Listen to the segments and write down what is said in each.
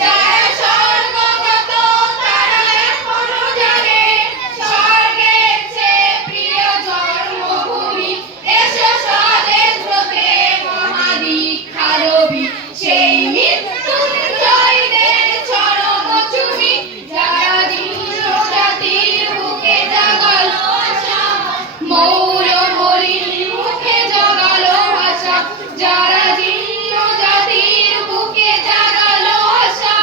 যারা স্বর্গগত তারা এখনো জানে স্বর্গের চেয়ে প্রিয় জন্মভূমি। এসো স্বদেশ ব্রতে মহাদীক্ষা রবি, সেই মৃত্যুঞ্জয়দের চরণ চুমি। যারা দীন জাতির বুকে জাগালো আশা, মৌলমলির মুখে জাগালো আশা। যারা দীন জাতির বুকে জাগালো আশা,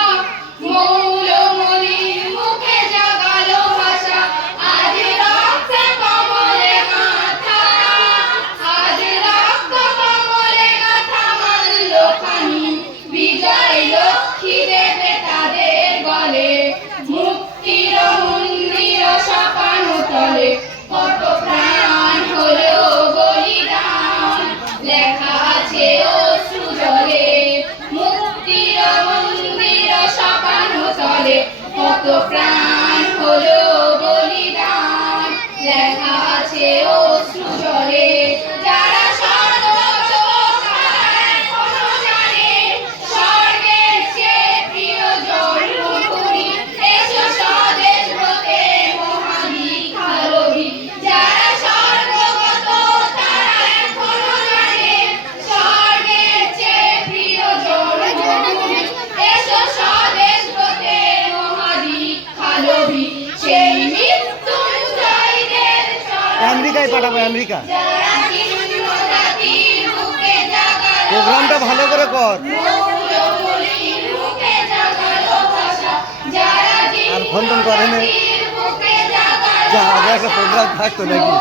মৌলমলির মুখে জাগালো আশা। আজ রক্ত কমলে গাঁথা, আজ রক্ত কমলে গাঁথা মাল্য খানি। বিজয় লক্ষ্মী দেবে তাদের গলে, মুক্তির মন্দির সপানো তলে। কত প্রাণ হলো বলিদান, লেখা আছে অশ্রু জলে। মুক্তির মন্দির সপানো তলে, কত প্রাণ হলো বলিদান, লেখা আছে অশ্রু জলে। যারা স্বর্গগত তারা এখনো জানে স্বর্গের চেয়ে প্রিয় জন্মভূমি। এসো স্বদেশ ব্রতে মহাদীক্ষা রবি, যারা স্বর্গগত তারা এখনো জানে স্বর্গের চেয়ে প্রিয় জন্মভূমি। এসো স্বদেশ ব্রতে মহাদীক্ষা রবি, সেই মৃত্যুঞ্জয়দের চরণ আমেরিকায় পাঠাবো, আমেরিকা। যারা দীন জাতির বুকে জাগালো প্রোগ্রামটা ভালো করে কর। মৌলমলির মুখে জাগালো আশা। যারা আর ফোন টোন করে না। জাতির বুকে জাগালো যা আগে একটা প্রোগ্রাম থাকতো নাকি।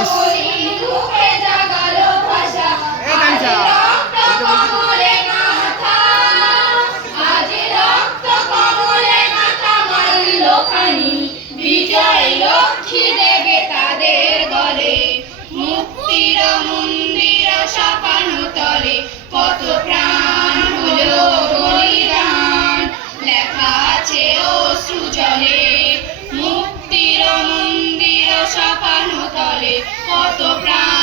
ইস, মৌলমলির মুখে জাগালো আশা। এই গামছা। আজ রক্ত কমলে গাঁথা, আজ রক্ত কমলে গাঁথা মাল্য খানি। বিজয় লক্ষ্মী দেবে তাদের গলে, মুক্তির মন্দির সপানো তলে। কত প্রাণ হলো বলিদান, লেখা আছে অশ্রু জলে। মুক্তির মন্দির সপানো তলে, কত প্রাণ